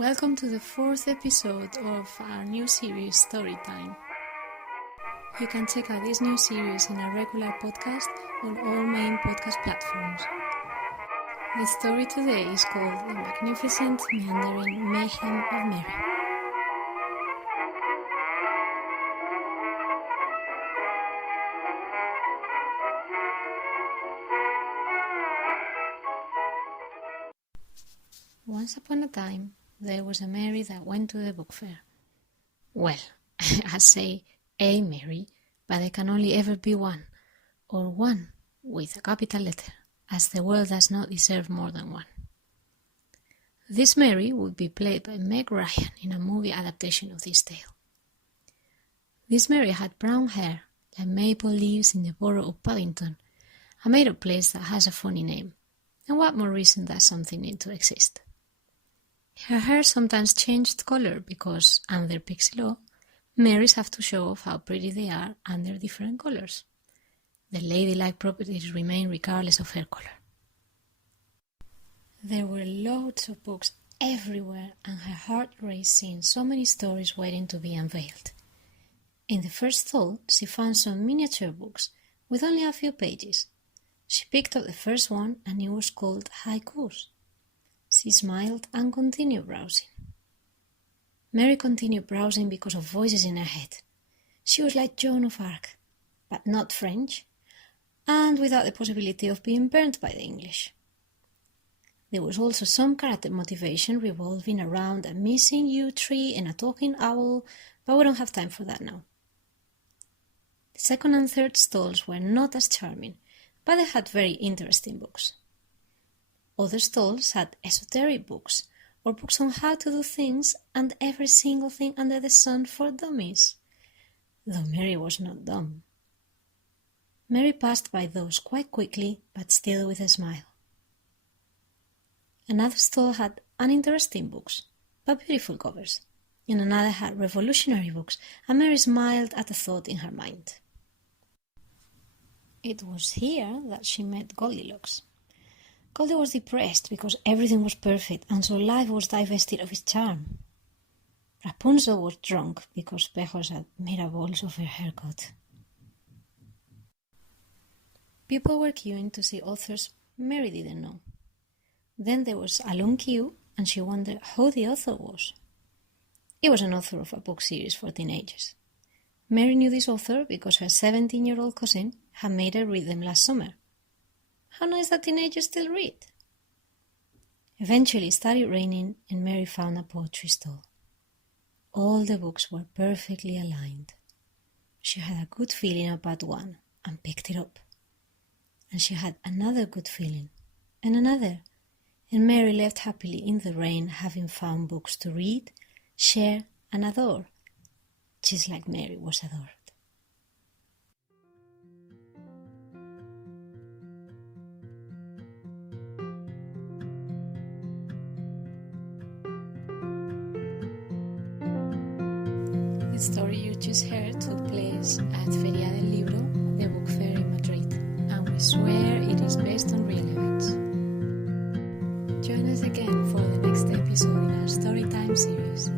Welcome to the fourth episode of our new series, Storytime. You can check out this new series in our regular podcast on all main podcast platforms. The story today is called The Magnificent Meandering Mayhem of Meri. Once upon a time, there was a Meri that went to the book fair. Well, I say a Meri, but there can only ever be one, or one with a capital letter, as the world does not deserve more than one. This Meri would be played by Meg Ryan in a movie adaptation of this tale. This Meri had brown hair, like maple leaves in the borough of Paddington, a made-up place that has a funny name, and what more reason does something need to exist? Her hair sometimes changed color because, under pixie law, Meris have to show off how pretty they are under different colors. The ladylike properties remain regardless of hair color. There were loads of books everywhere, and her heart raced seeing so many stories waiting to be unveiled. In the first stall, she found some miniature books with only a few pages. She picked up the first one, and it was called Haikus. She smiled and continued browsing. Meri continued browsing because of voices in her head. She was like Joan of Arc, but not French, and without the possibility of being burnt by the English. There was also some character motivation revolving around a missing yew tree and a talking owl, but we don't have time for that now. The second and third stalls were not as charming, but they had very interesting books. Other stalls had esoteric books, or books on how to do things and every single thing under the sun for dummies. Though Meri was not dumb. Meri passed by those quite quickly, but still with a smile. Another stall had uninteresting books, but beautiful covers, and another had revolutionary books, and Meri smiled at the thought in her mind. It was here that she met Goldilocks. Goldie was depressed because everything was perfect, and so life was divested of its charm. Rapunzel was drunk because Pejos had made a balls of her haircut. People were queuing to see authors Meri didn't know. Then there was a long queue, and she wondered who the author was. He was an author of a book series for teenagers. Meri knew this author because her 17-year-old cousin had made her read them last summer. How nice that teenagers still read. Eventually it started raining, and Meri found a poetry stall. All the books were perfectly aligned. She had a good feeling about one and picked it up. And she had another good feeling, and another, and Meri left happily in the rain, having found books to read, share, and adore, just like Meri was adored. The story you just heard took place at Feria del Libro, the book fair in Madrid, and we swear it is based on real events. Join us again for the next episode in our Storytime series.